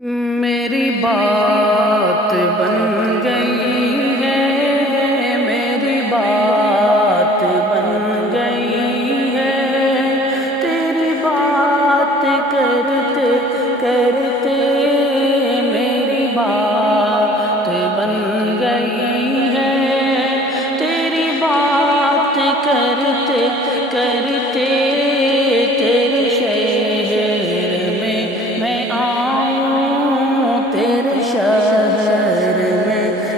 میری بات بن گئی ہے، میری بات بن گئی ہے، تیری بات کرتے کرتے میری بات بن گئی ہے، تیری بات کرتے کرتے تیرے شہر میں آؤں، تیرے شہر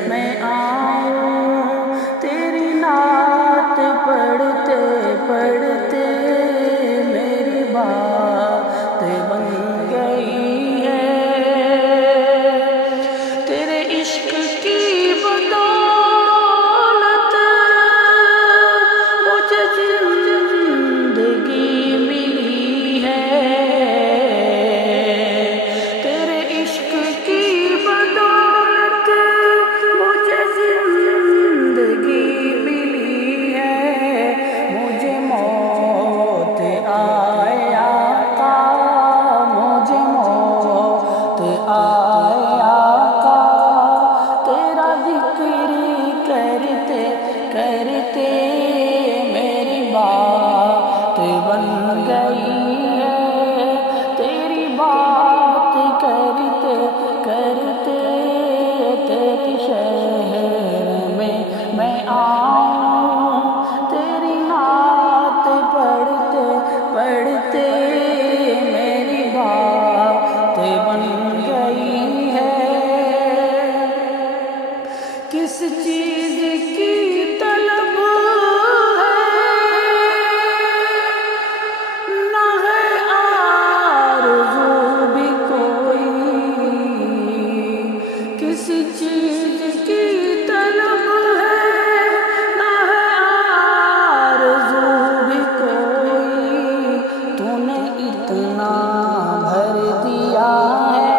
میں آؤں، تیری نعت پڑھتے پڑھتے میری بات بن گئی ہے، تیرے عشق کی بدولت مجھے زندگی ملی ہے، تیرے عشق کی بدولت مجھے زندگی ملی ہے، مجھے موت آئے آقا، مجھے موت آئے آقا، تیرا ذکر کرتے کرتے میری بات بن گئی ہے، تیری بات کرتے کرتے تیرے شہر میں آؤں، تیری نعت پڑھتے پڑھتے میری بات بن گئی ہے، کس چیز کی طلب ہے نہ ہے آرزو بھی کوئی، کس چیز کی طلب ہے نہ ہے آرزو بھی کوئی، تو نے اتنا بھر دیا ہے،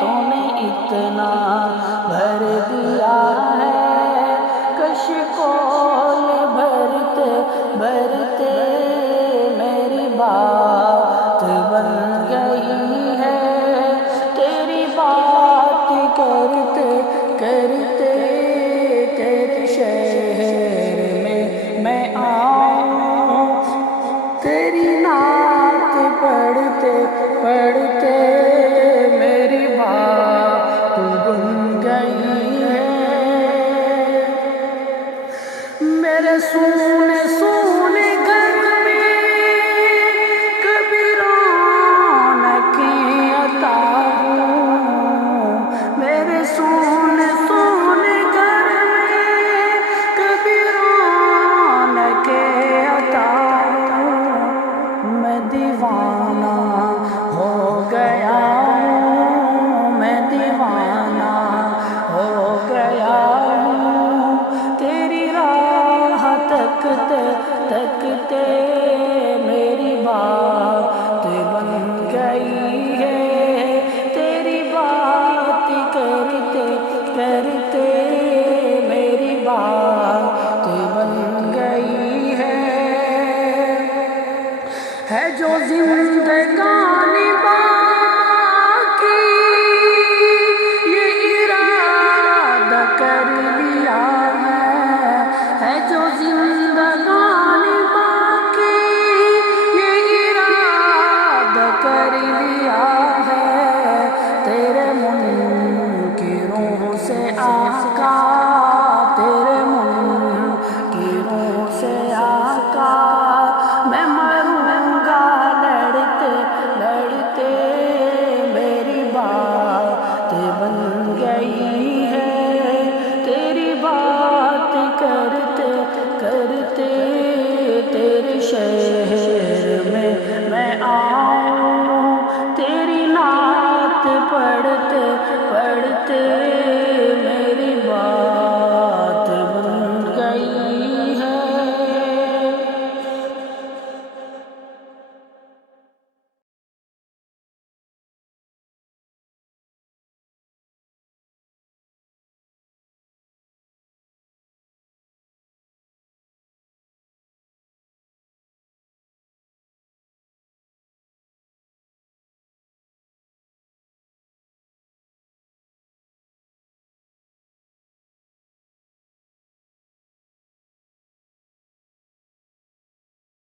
تو نے اتنا بھر دیا ہے، کشکول بھرتے بھرتے میری بات بن گئی ہے، تیری بات کرتے کرتے تیرے شہر میں آؤں، تیری نعت پڑھتے پڑھتے میری بات بن گئی ہے، میرے سونے سونے گھر میں کبھی رونقیں عطا ہوں، میرے سونے سونے گھر میں کبھی رونقیں عطا ہوں، میں دیوانہ ہو گیا ہوں، میں دیوانہ ہو گیا ہوں، تیری راہ تکتے تکتے میری بات بن گئی ہے، تیری بات کرتے کرتے میری بات بن گئی ہے جو زندگانی